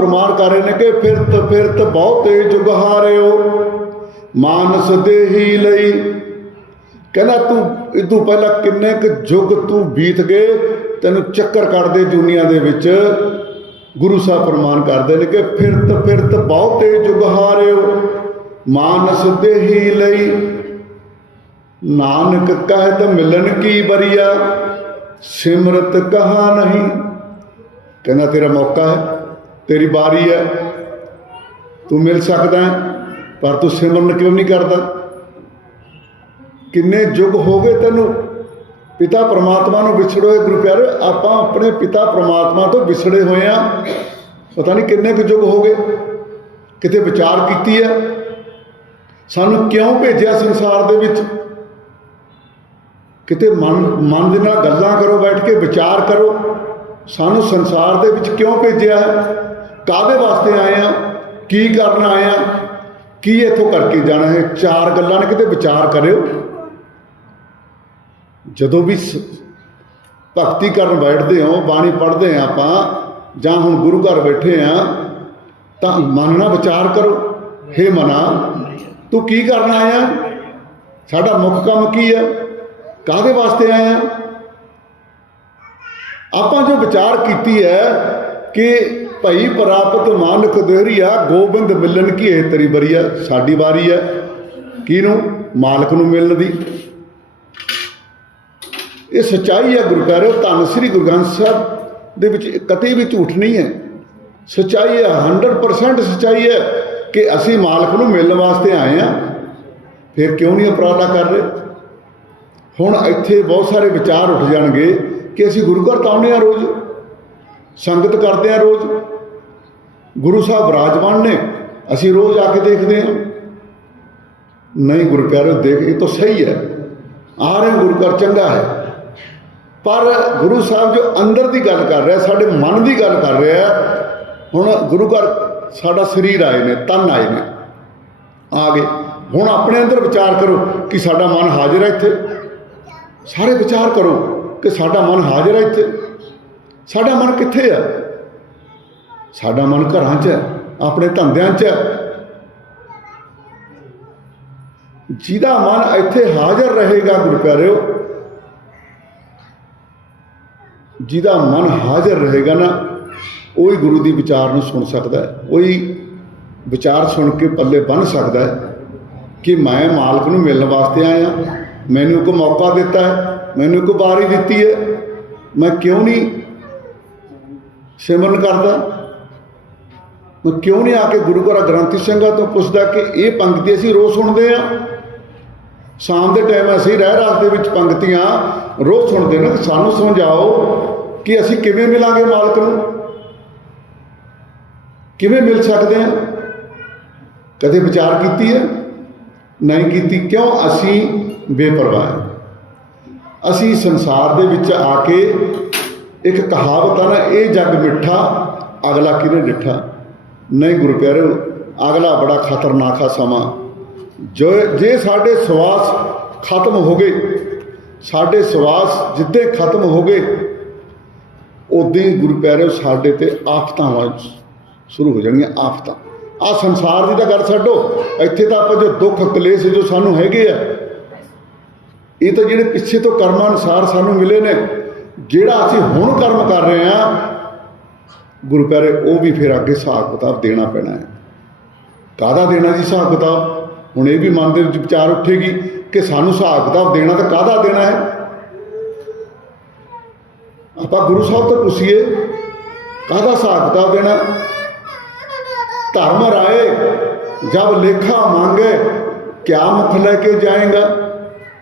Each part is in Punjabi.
ਫਰਮਾਨ ਕਰ ਰਹੇ ਨੇ ਕਿ ਫਿਰਤ ਫਿਰਤ ਬਹੁਤੇ ਜੁਗ ਹਾਰਿਓ ਮਾਨਸ ਦੇਹੀ ਲਈ। ਕਹਿੰਦਾ, ਤੂੰ ਇਦੋਂ ਪਹਿਲਾਂ ਕਿੰਨੇ ਕੁ ਯੁੱਗ ਤੂੰ ਬੀਤ ਗਏ, ਤੈਨੂੰ ਚੱਕਰ ਕੱਢਦੇ ਦੁਨੀਆ ਦੇ ਵਿੱਚ। ਗੁਰੂ ਸਾਹਿਬ ਫਰਮਾਨ ਕਰਦੇ ਨੇ ਕਿ ਫਿਰਤ ਫਿਰਤ ਬਹੁਤੇ ਜੁਗ ਹਾਰਿਓ ਮਾਨਸ ਦੇਹੀ ਲਈ। ਨਾਨਕ ਕਹਿਤ ਮਿਲਣ ਕੀ ਬਰੀਆ, ਸਿਮਰਤ ਕਹਾ ਨਹੀਂ। ਕਹਿੰਦਾ, ਤੇਰਾ ਮੌਕਾ ਹੈ। ਤੇਰੀ ਬਾਰੀ ਹੈ। ਤੂੰ ਮਿਲ ਸਕਦਾ ਪਰ ਤੂੰ ਸਿਮਰਨ ਕਿਉਂ ਨਹੀਂ ਕਰਦਾ? ਕਿੰਨੇ ਯੁੱਗ ਹੋ ਗਏ ਤੈਨੂੰ? ਪਿਤਾ ਪ੍ਰਮਾਤਮਾ ਨੂੰ ਵਿਛੜੋਏ ਗੁਰੂ ਪਿਆਰੇ, ਆਪਾਂ ਆਪਣੇ ਪਿਤਾ ਪ੍ਰਮਾਤਮਾ ਤੋਂ ਵਿਛੜੇ ਹੋਏ ਆ ਪਤਾ ਨਹੀਂ ਕਿੰਨੇ ਕੁ ਯੁੱਗ ਹੋ ਗਏ, ਕਿਤੇ ਵਿਚਾਰ ਕੀਤੀ ਹੈ। ਸਾਨੂੰ ਕਿਉਂ ਭੇਜਿਆ ਸੰਸਾਰ ਦੇ ਵਿੱਚ? ਕਿਤੇ ਮਨ ਮਨ ਦੇ ਨਾਲ ਗੱਲਾਂ ਕਰੋ, ਬੈਠ ਕੇ ਵਿਚਾਰ ਕਰੋ। ਸਾਨੂੰ ਸੰਸਾਰ ਦੇ ਵਿੱਚ ਕਿਉਂ ਭੇਜਿਆ ਹੈ? ਕਾਹਦੇ ਵਾਸਤੇ ਆਏ ਆ? ਕੀ ਕਰਨ ਆਏ ਆ? ਕੀ ਇੱਥੋਂ ਕਰਕੇ ਜਾਣਾ ਹੈ? ਚਾਰ ਗੱਲਾਂ ਨੇ ਕਿਤੇ ਵਿਚਾਰ ਕਰਿਓ। ਜਦੋਂ ਵੀ ਸ- ਭਗਤੀ ਕਰਨ ਬੈਠਦੇ ਹੋ, ਬਾਣੀ ਪੜ੍ਹਦੇ ਆ ਆਪਾਂ, ਜਾਂ ਹੁਣ ਗੁਰੂ ਘਰ ਬੈਠੇ ਆ ਤਾਂ ਮਨ ਨਾਲ ਵਿਚਾਰ ਕਰੋ। ਹੇ ਮਨਾ, ਤੂੰ ਕੀ ਕਰਨ ਆਇਆ? ਸਾਡਾ ਮੁੱਖ ਕੰਮ ਕੀ ਹੈ ਕਾਹਦੇ ਵਾਸਤੇ ਆਏ ਆ? ਆਪਾਂ ਜੋ ਵਿਚਾਰ ਕੀਤੀ ਹੈ ਕਿ ਭਈ ਪ੍ਰਾਪਤ ਮਾਨਕ ਦੇਹਰੀਆ ਗੋਬਿੰਦ ਮਿਲਣ ਕੀ ਹੈ ਤੇਰੀ ਬਰੀਆ, ਸਾਡੀ ਵਾਰੀ ਹੈ ਕਿਹਨੂੰ? ਮਾਲਕ ਨੂੰ ਮਿਲਣ ਦੀ। ਇਹ ਸਚਾਈ ਹੈ ਗੁਰੂ ਪਿਆਰਿਓ ਧੰਨ ਸ੍ਰੀ ਗੁਰੂ ਗ੍ਰੰਥ ਸਾਹਿਬ ਦੇ ਵਿੱਚ ਕਦੇ ਵੀ ਝੂਠ ਨਹੀਂ ਹੈ ਸਚਾਈ ਹੈ 100% ਸਚਾਈ ਹੈ ਕਿ ਅਸੀਂ ਮਾਲਕ ਨੂੰ ਮਿਲਣ ਵਾਸਤੇ ਆਏ ਆ। ਫਿਰ ਕਿਉਂ ਨਹੀਂ ਉਪਰਾਲਾ ਕਰ ਰਹੇ? ਹੁਣ ਇੱਥੇ ਬਹੁਤ ਸਾਰੇ ਵਿਚਾਰ ਉੱਠ ਜਾਣਗੇ ਕਿ ਅਸੀਂ ਗੁਰੂ ਘਰ ਤਾਂ ਆਉਂਦੇ ਆ ਰੋਜ਼, ਸੰਗਤ ਕਰਦੇ ਆ ਰੋਜ਼। ਗੁਰੂ ਸਾਹਿਬ ਵਿਰਾਜਮਾਨ ਨੇ, ਅਸੀਂ ਰੋਜ਼ ਆ ਕੇ ਦੇਖਦੇ ਹਾਂ। ਨਹੀਂ ਗੁਰੂ ਪਿਆਰੇ ਦੇਖ, ਇਹ ਤਾਂ ਸਹੀ ਹੈ। ਆ ਰਹੇ ਗੁਰੂ ਘਰ ਚੰਗਾ ਹੈ। ਪਰ ਗੁਰੂ ਸਾਹਿਬ ਜੋ ਅੰਦਰ ਦੀ ਗੱਲ ਕਰ ਰਿਹਾ, ਸਾਡੇ ਮਨ ਦੀ ਗੱਲ ਕਰ ਰਿਹਾ ਹੁਣ ਗੁਰੂ ਘਰ ਸਾਡਾ ਸਰੀਰ ਆਏ ਨੇ, ਤਨ ਆਏ ਨੇ। ਆ ਗਏ ਹੁਣ ਆਪਣੇ ਅੰਦਰ ਵਿਚਾਰ ਕਰੋ ਕਿ ਸਾਡਾ ਮਨ ਹਾਜ਼ਰ ਹੈ ਇੱਥੇ। ਸਾਰੇ ਵਿਚਾਰ ਕਰੋ ਕਿ ਸਾਡਾ ਮਨ ਹਾਜ਼ਰ ਹੈ ਇੱਥੇ। ਸਾਡਾ ਮਨ ਕਿੱਥੇ ਹੈ? ਸਾਡਾ ਮਨ ਘਰਾਂ 'ਚ ਹੈ, ਆਪਣੇ ਧੰਦਿਆਂ 'ਚ ਹੈ। ਜਿਹਦਾ ਮਨ ਇੱਥੇ ਹਾਜ਼ਰ ਰਹੇਗਾ ਗੁਰੂ ਪਿਆਰਿਓ, ਜਿਹਦਾ ਮਨ ਹਾਜ਼ਰ ਰਹੇਗਾ ਨਾ, ਉਹੀ ਗੁਰੂ ਦੀ ਵਿਚਾਰ ਨੂੰ ਸੁਣ ਸਕਦਾ ਹੈ, ਉਹੀ ਵਿਚਾਰ ਸੁਣ ਕੇ ਪੱਲੇ ਬੰਨ ਸਕਦਾ ਹੈ ਕਿ ਮੈਂ ਮਾਲਕ ਨੂੰ ਮਿਲਣ ਵਾਸਤੇ ਆਇਆ, ਮੈਨੂੰ ਕੋ ਮੌਕਾ ਦਿੱਤਾ ਹੈ, ਮੈਨੂੰ ਕੋ ਬਾਰੀ ਦਿੱਤੀ ਹੈ। ਮੈਂ ਕਿਉਂ ਨਹੀਂ ਸਿਮਰਨ ਕਰਦਾ? ਕਿਉਂ ਨਹੀਂ ਆ ਕੇ ਗੁਰੂ ਘਰ ਗ੍ਰੰਥੀ ਸਿੰਘਾਂ ਤੋਂ ਪੁੱਛਦਾ ਕਿ ਇਹ ਪੰਕਤੀ ਅਸੀਂ ਰੋਜ਼ ਸੁਣਦੇ ਆ? ਸ਼ਾਮ ਦੇ ਟਾਈਮ ਅਸੀਂ ਰਹਿ ਰਾਤ ਦੇ ਵਿੱਚ ਪੰਕਤੀਆਂ ਰੋਜ਼ ਸੁਣਦੇ ਨੇ ਸਾਨੂੰ ਸਮਝਾਓ ਕਿ ਅਸੀਂ ਕਿਵੇਂ ਮਿਲਾਂਗੇ ਮਾਲਕ ਨੂੰ? ਕਿਵੇਂ ਮਿਲ ਸਕਦੇ ਹਾਂ ਕਦੇ ਵਿਚਾਰ ਕੀਤੀ ਹੈ? ਨਹੀਂ ਕੀਤੀ, ਕਿਉਂ? ਅਸੀਂ ਬੇਪਰਵਾਹ ਅਸੀਂ ਸੰਸਾਰ ਦੇ ਵਿੱਚ ਆ ਕੇ ਇੱਕ ਕਹਾਵਤ ਆ ਨਾ, ਇਹ ਜੱਗ ਮਿੱਠਾ, ਅਗਲਾ ਕਿਹਨੇ ਡਿੱਠਾ ਨਹੀਂ ਗੁਰੂ ਪਿਆਰਿਓ, ਅਗਲਾ ਬੜਾ ਖਤਰਨਾਕ ਆ ਸਮਾਂ। ਜੋ ਜੇ ਸਾਡੇ ਸਵਾਸ ਖਤਮ ਹੋ ਗਏ, ਸਾਡੇ ਸਵਾਸ ਜਿੱਦੇ ਖਤਮ ਹੋ ਗਏ ਉਦੋਂ ਹੀ ਗੁਰੂ ਪਿਆਰਿਓ ਸਾਡੇ ਤੇ ਆਫਤਾਂ ਆਉਣਾ ਸ਼ੁਰੂ ਹੋ ਜਾਣਗੀਆਂ ਆਫਤਾਂ। ਆ ਸੰਸਾਰ ਦੀ ਤਾਂ ਗੱਲ ਛੱਡੋ, ਇੱਥੇ ਤਾਂ ਆਪਾਂ ਜੋ ਦੁੱਖ ਕਲੇਸ਼ ਜੋ ਸਾਨੂੰ ਹੈਗੇ ਆ, ਇਹ ਤਾਂ ਜਿਹੜੇ ਪਿੱਛੇ ਤੋਂ ਕਰਮਾਂ ਅਨੁਸਾਰ ਸਾਨੂੰ ਮਿਲੇ ਨੇ, ਜਿਹੜਾ ਅਸੀਂ ਹੁਣ ਕਰਮ ਕਰ ਰਹੇ ਆ ਗੁਰੂ ਪਿਆਰੇ ਉਹ ਵੀ ਫਿਰ ਅੱਗੇ ਹਿਸਾਬ ਕਿਤਾਬ ਦੇਣਾ ਪੈਣਾ ਹੈ। ਕਾਹਦਾ ਦੇਣਾ ਜੀ ਹਿਸਾਬ ਕਿਤਾਬ? ਹੁਣ ਇਹ ਵੀ ਮਨ ਦੇ ਵਿੱਚ ਵਿਚਾਰ ਉੱਠੇਗੀ ਕਿ ਸਾਨੂੰ ਹਿਸਾਬ ਕਿਤਾਬ ਦੇਣਾ ਤਾਂ ਕਾਹਦਾ ਦੇਣਾ ਹੈ? ਆਪਾਂ ਗੁਰੂ ਸਾਹਿਬ ਤੋਂ ਪੁੱਛੀਏ, ਕਾਹਦਾ ਹਿਸਾਬ ਕਿਤਾਬ ਦੇਣਾ ਧਰਮ ਰਾਏ, ਜਬ ਲੇਖਾ ਮੰਗੇ, ਕਿਆ ਮੁਖ ਲੈ ਕੇ ਜਾਏਗਾ?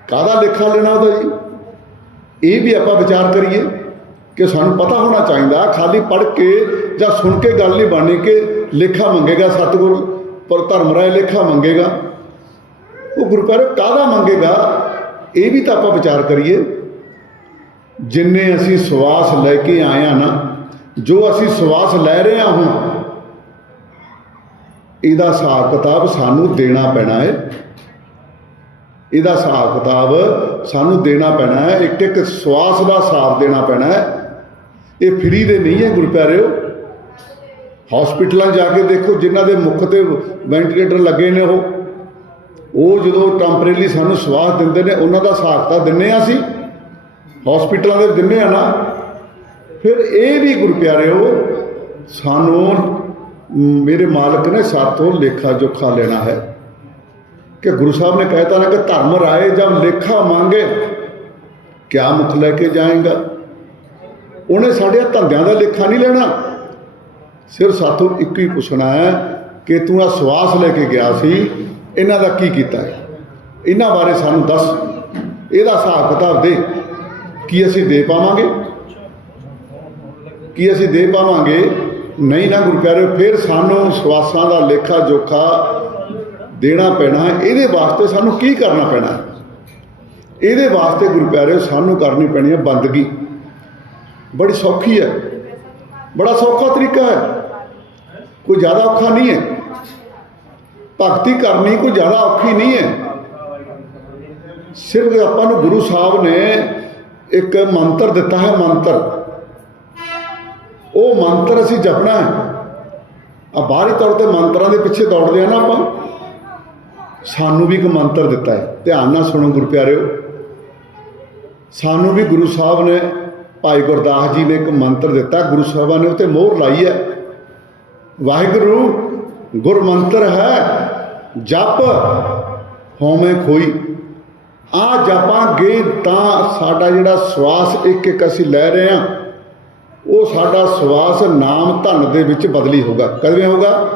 ਕਾਹਦਾ ਲੇਖਾ ਲੈਣਾ ਉਹਦਾ ਜੀ? ਇਹ ਵੀ ਆਪਾਂ ਵਿਚਾਰ ਕਰੀਏ। ਕਿ ਸਾਨੂੰ ਪਤਾ ਹੋਣਾ ਚਾਹੀਦਾ, ਖਾਲੀ ਪੜ੍ਹ ਕੇ ਜਾਂ ਸੁਣ ਕੇ ਗੱਲ ਨਹੀਂ ਬਣਨੀ ਕਿ ਲੇਖਾ ਮੰਗੇਗਾ ਸਤਿਗੁਰ, ਪਰ ਧਰਮ ਰਾਏ ਲੇਖਾ ਮੰਗੇਗਾ। ਉਹ ਗੁਰੂ ਪਰ ਕਾਹਦਾ ਮੰਗੇਗਾ? ਇਹ ਵੀ ਤਾਂ ਆਪਾਂ ਵਿਚਾਰ ਕਰੀਏ। ਜਿੰਨੇ ਅਸੀਂ ਸਵਾਸ ਲੈ ਕੇ ਆਇਆ ਨਾ, ਜੋ ਅਸੀਂ ਸਵਾਸ ਲੈ ਰਹੇ ਹਾਂ ਹੁਣ ਇਹਦਾ ਹਿਸਾਬ ਕਿਤਾਬ ਸਾਨੂੰ ਦੇਣਾ ਪੈਣਾ ਹੈ। ਇਹਦਾ ਹਿਸਾਬ ਕਿਤਾਬ ਸਾਨੂੰ ਦੇਣਾ ਪੈਣਾ ਹੈ ਇੱਕ ਇੱਕ ਸਵਾਸ ਦਾ ਹਿਸਾਬ ਦੇਣਾ ਪੈਣਾ ਹੈ। ਇਹ ਫਰੀ ਦੇ ਨਹੀਂ ਹੈ ਗੁਰੂ ਪਿਆਰਿਓ ਹਸਪੀਟਲਾਂ ਜਾ ਕੇ ਦੇਖੋ, ਜਿਨ੍ਹਾਂ ਦੇ ਮੁੱਖ ਤੇ ਵੈਂਟੀਲੇਟਰ ਲੱਗੇ ਨੇ ਉਹ। ਉਹ ਜਦੋਂ ਟੈਂਪਰੇਰੀ ਸਾਨੂੰ ਸਵਾਸ ਦਿੰਦੇ ਨੇ, ਉਹਨਾਂ ਦਾ ਹਿਸਾਬ ਤਾਂ ਦਿੰਨੇ ਆ ਅਸੀਂ। ਹਸਪੀਟਲਾਂ ਦੇ ਦਿੰਨੇ ਆ ਨਾ। ਫਿਰ ਇਹ ਵੀ ਗੁਰੂ ਪਿਆਰਿਓ ਸਾਨੂੰ ਮੇਰੇ ਮਾਲਕ ਨੇ ਸਾਥੋਂ ਲੇਖਾ ਜੋਖਾ ਲੈਣਾ ਹੈ। ਕਿ ਗੁਰੂ ਸਾਹਿਬ ਨੇ ਕਹਿਤਾ ਨਾ ਕਿ ਧਰਮ ਰਾਏ ਜਦ ਲੇਖਾ ਮੰਗੇ ਕਿਆ ਮੁਖ ਲੈ ਕੇ ਜਾਏਗਾ। ਉਹਨੇ ਸਾਡੇ ਧੰਦਿਆਂ ਦਾ ਲੇਖਾ ਨਹੀਂ ਲੈਣਾ। ਸਿਰ ਸਾਥੋਂ ਇੱਕ ਹੀ ਪੁੱਛਣਾ ਹੈ ਕਿ ਤੂੰ ਆ ਸਵਾਸ ਲੈ ਕੇ ਗਿਆ ਸੀ, ਇਹਨਾਂ ਦਾ ਕੀ ਕੀਤਾ ਹੈ? ਇਹਨਾਂ ਬਾਰੇ ਸਾਨੂੰ ਦੱਸ। ਇਹਦਾ ਹਿਸਾਬ ਕਿਤਾਬ ਦੇ। ਕੀ ਅਸੀਂ ਦੇ ਪਾਵਾਂਗੇ? ਕੀ ਅਸੀਂ ਦੇ ਪਾਵਾਂਗੇ? ਨਹੀਂ ਨਾ ਗੁਰੂ ਪਿਆਰੇ, ਫਿਰ ਸਾਨੂੰ ਸਵਾਸਾਂ ਦਾ ਲੇਖਾ ਜੋਖਾ ਦੇਣਾ ਪੈਣਾ ਇਹਦੇ ਵਾਸਤੇ ਸਾਨੂੰ ਕੀ ਕਰਨਾ ਪੈਣਾ ਇਹਦੇ ਵਾਸਤੇ ਗੁਰੂ ਪਿਆਰੇ, ਸਾਨੂੰ ਕਰਨੀ ਪੈਣੀ ਹੈ ਬੰਦਗੀ। ਬੜੀ ਸੌਖੀ ਹੈ। ਬੜਾ ਸੌਖਾ ਤਰੀਕਾ ਹੈ। ਕੋਈ ਜ਼ਿਆਦਾ ਔਖਾ ਨਹੀਂ ਹੈ। ਭਗਤੀ ਕਰਨੀ ਕੋਈ ਜ਼ਿਆਦਾ ਔਖੀ ਨਹੀਂ ਹੈ। ਸਿਰਫ ਆਪਾਂ ਨੂੰ ਗੁਰੂ ਸਾਹਿਬ ਨੇ ਇੱਕ ਮੰਤਰ ਦਿੱਤਾ ਹੈ, ਮੰਤਰ। ਉਹ ਮੰਤਰ ਅਸੀਂ ਜਪਣਾ ਹੈ। ਆ ਬਾਹਰੀ ਤੌਰ ਤੇ ਮੰਤਰਾਂ ਦੇ ਪਿੱਛੇ ਦੌੜਦੇ ਆ ਨਾ ਆਪਾਂ। ਸਾਨੂੰ ਵੀ ਇੱਕ ਮੰਤਰ ਦਿੱਤਾ ਹੈ। ਧਿਆਨ ਨਾਲ ਸੁਣੋ ਗੁਰੂ ਪਿਆਰਿਓ ਸਾਨੂੰ ਵੀ ਗੁਰੂ ਸਾਹਿਬ ਨੇ ਭਾਈ ਗੁਰਦਾਸ ਜੀ ਨੇ ਇੱਕ ਮੰਤਰ ਦਿੱਤਾ, ਗੁਰੂ ਸਾਹਿਬਾਂ ਨੇ ਉੱਤੇ ਮੋਹਰ ਲਾਈ ਹੈ। ਵਾਹਿਗੁਰੂ, ਗੁਰਮੰਤਰ ਹੈ, ਜਪ ਹਉਮੈ ਖੋਈ ਆ ਜਪਾਂਗੇ ਤਾਂ ਸਾਡਾ ਜਿਹੜਾ ਸਵਾਸ ਇੱਕ ਇੱਕ ਅਸੀਂ ਲੈ ਰਹੇ ਹਾਂ, ਉਹ ਸਾਡਾ ਸਵਾਸ ਨਾਮ ਧਨ ਦੇ ਵਿੱਚ ਬਦਲੀ ਹੋਗਾ ਕਦਵੇਂ ਹੋਗਾ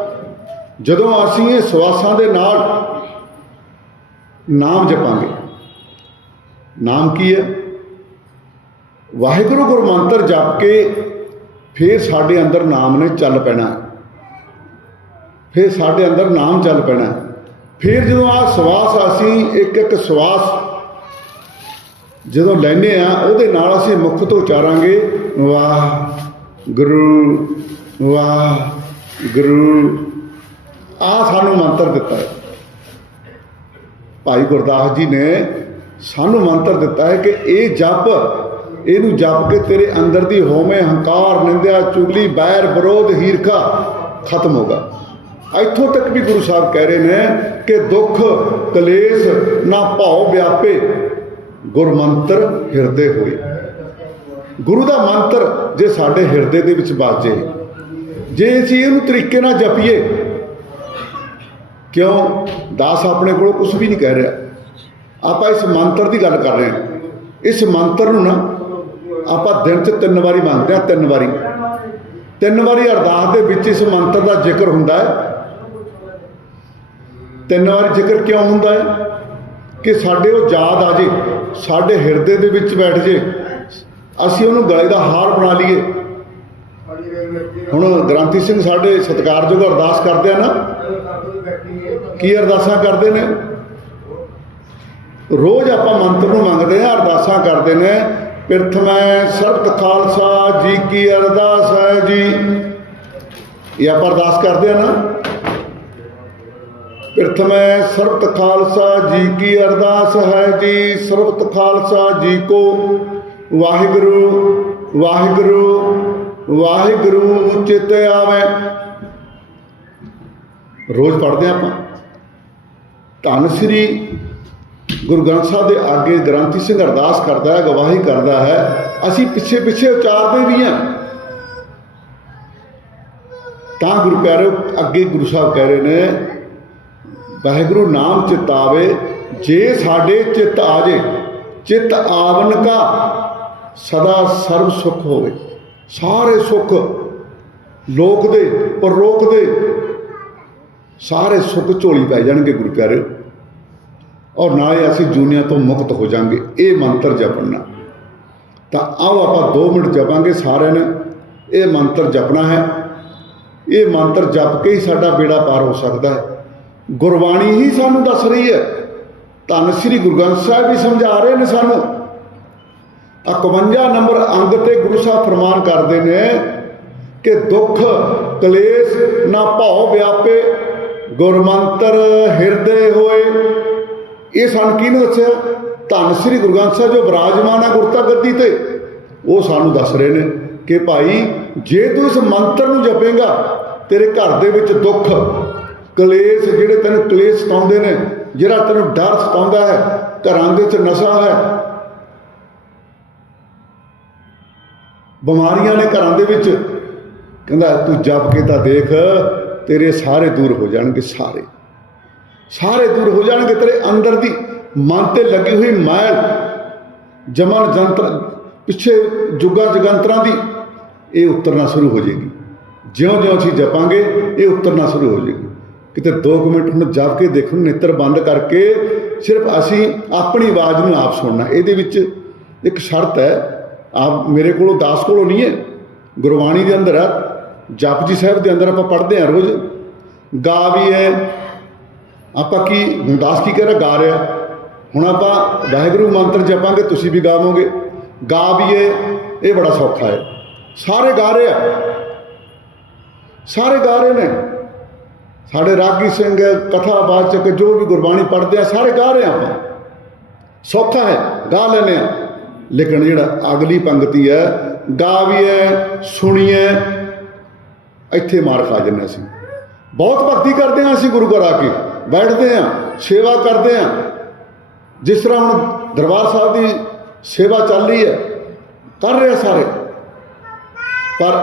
ਜਦੋਂ ਅਸੀਂ ਇਹ ਸਵਾਸਾਂ ਦੇ ਨਾਲ ਨਾਮ ਜਪਾਂਗੇ। ਨਾਮ ਕੀ ਹੈ? ਵਾਹਿਗੁਰੂ ਗੁਰਮੰਤਰ ਜਪ ਕੇ ਫਿਰ ਸਾਡੇ ਅੰਦਰ ਨਾਮ ਨੇ ਚੱਲ ਪੈਣਾ। ਫਿਰ ਸਾਡੇ ਅੰਦਰ ਨਾਮ ਚੱਲ ਪੈਣਾ। ਫਿਰ ਜਦੋਂ ਆ ਸਵਾਸ ਅਸੀਂ ਇੱਕ ਇੱਕ ਸਵਾਸ ਜਦੋਂ ਲੈਨੇ ਆ ਉਹਦੇ ਨਾਲ ਅਸੀਂ ਮੁਖ ਤੋਂ ਉਚਾਰਾਂਗੇ ਵਾਹ ਗੁਰੂ ਵਾਹ ਗੁਰੂ ਆ ਸਾਨੂੰ ਮੰਤਰ ਦਿੱਤਾ ਹੈ। ਭਾਈ ਗੁਰਦਾਸ ਜੀ ਨੇ ਸਾਨੂੰ ਮੰਤਰ ਦਿੱਤਾ ਹੈ ਕਿ ਇਹ ਜਪ ਇਹਨੂੰ ਜਪ ਕੇ ਤੇਰੇ ਅੰਦਰ ਦੀ ਹੋਵੇਂ ਹੰਕਾਰ, ਨਿੰਦਿਆ, ਚੁਗਲੀ, ਬੈਰ, ਵਿਰੋਧ, ਹੀਰਖਾ ਖਤਮ ਹੋਗਾ ਇੱਥੋਂ ਤੱਕ ਵੀ ਗੁਰੂ ਸਾਹਿਬ ਕਹਿ ਰਹੇ ਨੇ ਕਿ ਦੁੱਖ, ਕਲੇਸ਼ ਨਾ ਭਾਉ ਵਿਆਪੇ। ਗੁਰਮੰਤਰ ਹਿਰਦੇ ਹੋਏ। ਗੁਰੂ ਦਾ ਮੰਤਰ ਜੇ ਸਾਡੇ ਹਿਰਦੇ ਦੇ ਵਿੱਚ ਬਾਜੇ ਜੇ ਅਸੀਂ ਇਹਨੂੰ ਤਰੀਕੇ ਨਾਲ ਜਪੀਏ, ਕਿਉਂ? ਦਾਸ ਆਪਣੇ ਕੋਲ ਕੁਝ ਵੀ ਨਹੀਂ ਕਹਿ ਰਿਹਾ। ਆਪਾਂ ਇਸ ਮੰਤਰ ਦੀ ਗੱਲ ਕਰ ਰਹੇ ਹਾਂ। ਇਸ ਮੰਤਰ ਨੂੰ ਨਾ ਆਪਾਂ ਦਿਨ 'ਚ ਤਿੰਨ ਵਾਰੀ ਮੰਗਦੇ ਆ, ਤਿੰਨ ਵਾਰੀ। ਤਿੰਨ ਵਾਰੀ ਅਰਦਾਸ ਦੇ ਵਿੱਚ ਇਸ ਮੰਤਰ ਦਾ ਜ਼ਿਕਰ ਹੁੰਦਾ ਹੈ। ਤਿੰਨ ਵਾਰੀ ਜ਼ਿਕਰ ਕਿਉਂ ਹੁੰਦਾ ਹੈ? ਕਿ ਸਾਡੇ ਉਹ ਯਾਦ ਆ ਜੇ, ਸਾਡੇ ਹਿਰਦੇ ਦੇ ਵਿੱਚ ਬੈਠ ਜੇ, ਅਸੀਂ ਉਹਨੂੰ ਗਲੇ ਦਾ ਹਾਰ ਬਣਾ ਲਈਏ। ਹੁਣ ਗ੍ਰਾਂਤੀ ਸਿੰਘ ਸਾਡੇ ਸਤਿਕਾਰਯੋਗ ਅਰਦਾਸ ਕਰਦੇ ਆ ਨਾ, ਕੀ ਅਰਦਾਸਾਂ ਕਰਦੇ ਨੇ? ਰੋਜ਼ ਆਪਾਂ ਮੰਤਰ ਨੂੰ ਮੰਗਦੇ ਆ, ਅਰਦਾਸਾਂ ਕਰਦੇ ਨੇ ਪ੍ਰਥਮੈ ਸਰਬਤ ਖਾਲਸਾ ਜੀ ਕੀ ਅਰਦਾਸ ਹੈ ਜੀ। ਇਹ ਆਪਾਂ ਅਰਦਾਸ ਕਰਦੇ ਆ ਨਾ। ਪ੍ਰਥਮੈ ਸਰਬਤ ਖਾਲਸਾ ਜੀ ਕੀ ਅਰਦਾਸ ਹੈ ਜੀ ਸਰਬਤ ਖਾਲਸਾ ਜੀ ਕੋ। ਵਾਹਿਗੁਰੂ ਵਾਹਿਗੁਰੂ ਵਾਹਿਗੁਰੂ ਚਿਤ ਆਵੇ। ਰੋਜ਼ ਪੜਦੇ ਹਾਂ ਆਪਾਂ। ਧੰਨ ਸ੍ਰੀ ਗੁਰੂ ਗ੍ਰੰਥ ਸਾਹਿਬ ਦੇ ਅੱਗੇ ਗ੍ਰੰਥੀ ਸਿੰਘ ਅਰਦਾਸ ਕਰਦਾ ਹੈ, ਗਵਾਹੀ ਕਰਦਾ ਹੈ, ਅਸੀਂ ਪਿੱਛੇ ਪਿੱਛੇ ਉਚਾਰਦੇ ਵੀ ਹਾਂ। ਤਾਂ ਗੁਰੂ ਪਿਆਰੇ, ਅੱਗੇ ਗੁਰੂ ਸਾਹਿਬ ਕਹਿ ਰਹੇ ਨੇ, ਵਾਹਿਗੁਰੂ ਨਾਮ ਚਿਤ ਆਵੇ, ਜੇ ਸਾਡੇ ਚਿੱਤ ਆ ਜੇ, ਚਿੱਤ ਆਵਨ ਕਾ, ਸਦਾ ਸਰਬ ਸੁਖ ਹੋਵੇ। ਸਾਰੇ ਸੁਖ ਲੋਕ ਦੇ, ਪਰਲੋਕ ਦੇ, ਸਾਰੇ ਸੁੱਖ ਝੋਲੀ ਪੈ ਜਾਣਗੇ ਗੁਰੂ ਪਿਆਰੇ। ਔਰ ਨਾਲੇ ਅਸੀਂ ਜੂਨੀਆਂ ਤੋਂ ਮੁਕਤ ਹੋ ਜਾਾਂਗੇ ਇਹ ਮੰਤਰ ਜਪਣਾ। ਤਾਂ ਆਓ ਆਪਾਂ 2 ਮਿੰਟ ਜਪਾਂਗੇ ਸਾਰਿਆਂ ਨੇ। ਇਹ ਮੰਤਰ ਜਪਣਾ ਹੈ। ਇਹ ਮੰਤਰ ਜਪ ਕੇ ਹੀ ਸਾਡਾ ਬੇੜਾ ਪਾਰ ਹੋ ਸਕਦਾ ਹੈ। ਗੁਰਬਾਣੀ ਹੀ ਸਾਨੂੰ ਦੱਸ ਰਹੀ ਹੈ। ਧੰਨ ਸ੍ਰੀ ਗੁਰੂ ਗ੍ਰੰਥ ਸਾਹਿਬ ਵੀ ਸਮਝਾ ਰਹੇ ਨੇ ਸਾਨੂੰ। 51 ਨੰਬਰ ਅੰਗ ਤੇ ਗੁਰੂ ਸਾਹਿਬ ਫਰਮਾਨ ਕਰਦੇ ਨੇ ਕਿ ਦੁੱਖ, ਕਲੇਸ਼ ਨਾ ਭਾਉ ਵਿਆਪੇ। ਗੁਰਮੰਤਰ ਹਿਰਦੇ ਹੋਏ। ਇਹ ਸਾਨੂੰ ਕਿਹਨੂੰ ਦੱਸਿਆ? ਧੰਨ ਸ੍ਰੀ ਗੁਰੂ ਗ੍ਰੰਥ ਸਾਹਿਬ ਜੋ ਵਿਰਾਜਮਾਨ ਹੈ ਗੁਰਤਾ ਗੱਦੀ ਤੇ। ਉਹ ਸਾਨੂੰ ਦੱਸ ਰਹੇ ਨੇ ਕਿ ਭਾਈ, ਜੇ ਤੂੰ ਇਸ ਮੰਤਰ ਨੂੰ ਜਪੇਗਾ, ਤੇਰੇ ਘਰ ਦੇ ਵਿੱਚ ਦੁੱਖ, ਕਲੇਸ਼ ਜਿਹੜੇ ਤੈਨੂੰ ਕਲੇਸ਼ ਸਤਾਉਂਦੇ ਨੇ, ਜਿਹੜਾ ਤੈਨੂੰ ਡਰ ਸਤਾਉਂਦਾ ਹੈ, ਘਰਾਂ ਦੇ ਵਿੱਚ ਨਸ਼ਾ ਹੈ, ਬਿਮਾਰੀਆਂ ਨੇ ਘਰਾਂ ਦੇ ਵਿੱਚ, ਕਹਿੰਦਾ ਤੂੰ ਜਪ ਕੇ ਤਾਂ ਦੇਖ, ਤੇਰੇ ਸਾਰੇ ਦੂਰ ਹੋ ਜਾਣਗੇ ਸਾਰੇ। ਸਾਰੇ ਦੂਰ ਹੋ ਜਾਣਗੇ ਤੇਰੇ ਅੰਦਰ ਦੀ। ਮਨ ਤੇ ਲੱਗੀ ਹੋਈ ਮੈਲ, ਜਮਨ ਜੰਤਰ, ਪਿੱਛੇ ਜੁਗਾ ਜਗੰਤਰਾਂ ਦੀ, ਇਹ ਉਤਰਨਾ ਸ਼ੁਰੂ ਹੋ ਜਾਏਗੀ। ਜਿਉਂ-ਜਿਉਂ ਅਸੀਂ ਜਪਾਂਗੇ, ਇਹ ਉਤਰਨਾ ਸ਼ੁਰੂ ਹੋ ਜਾਏਗੀ। ਕਿਤੇ 2 ਮਿੰਟ ਹੁਣ ਜਪ ਕੇ ਦੇਖੋ, ਨੇਤਰ ਬੰਦ ਕਰਕੇ ਸਿਰਫ ਅਸੀਂ ਆਪਣੀ ਆਵਾਜ਼ ਨੂੰ ਆਪ ਸੁਣਨਾ। ਇਹਦੇ ਵਿੱਚ ਇੱਕ ਸ਼ਰਤ ਹੈ, ਆਪ ਮੇਰੇ ਕੋਲੋਂ ਦਾਸ ਕੋਲੋਂ ਨਹੀਂ ਹੈ, ਗੁਰਬਾਣੀ ਦੇ ਅੰਦਰ ਹੈ ਜਪਜੀ ਸਾਹਿਬ ਦੇ ਅੰਦਰ ਆਪਾਂ ਪੜ੍ਹਦੇ ਹਾਂ ਰੋਜ਼। ਗਾ ਵੀ ਹੈ ਆਪਾਂ ਕੀ ਹੁਣ ਦਾਸ ਕੀ ਕਹਿ ਰਿਹਾ? ਗਾ ਰਿਹਾ। ਹੁਣ ਆਪਾਂ ਵਾਹਿਗੁਰੂ ਮੰਤਰ ਜਪਾਂਗੇ, ਤੁਸੀਂ ਵੀ ਗਾਵੋਗੇ ਗਾ ਵੀ ਇਹ ਬੜਾ ਸੌਖਾ ਹੈ ਸਾਰੇ ਗਾ ਰਹੇ ਆ। ਸਾਰੇ ਗਾ ਰਹੇ ਨੇ। ਸਾਡੇ ਰਾਗੀ ਸਿੰਘ ਕਥਾਵਾਚਕ ਜੋ ਵੀ ਗੁਰਬਾਣੀ ਪੜ੍ਹਦੇ ਆ, ਸਾਰੇ ਗਾ ਰਹੇ ਆ ਆਪਾਂ। ਸੌਖਾ ਹੈ, ਗਾ ਲੈਨੇ ਆ। ਲੇਕਿਨ ਜਿਹੜਾ ਅਗਲੀ ਪੰਕਤੀ ਹੈ, ਗਾ ਵੀ ਸੁਣੀਏ, ਇੱਥੇ ਮਾਰ ਖਾ ਜੰਨੇ ਅਸੀਂ। ਬਹੁਤ ਭਗਤੀ ਕਰਦੇ ਹਾਂ ਅਸੀਂ ਗੁਰੂ ਘਰ ਆ ਕੇ। ਬੈਠਦੇ ਹਾਂ, ਸੇਵਾ ਕਰਦੇ ਹਾਂ। ਜਿਸ ਤਰ੍ਹਾਂ ਹੁਣ ਦਰਬਾਰ ਸਾਹਿਬ ਦੀ ਸੇਵਾ ਚੱਲ ਰਹੀ ਹੈ, ਕਰ ਰਹੇ ਸਾਰੇ। ਪਰ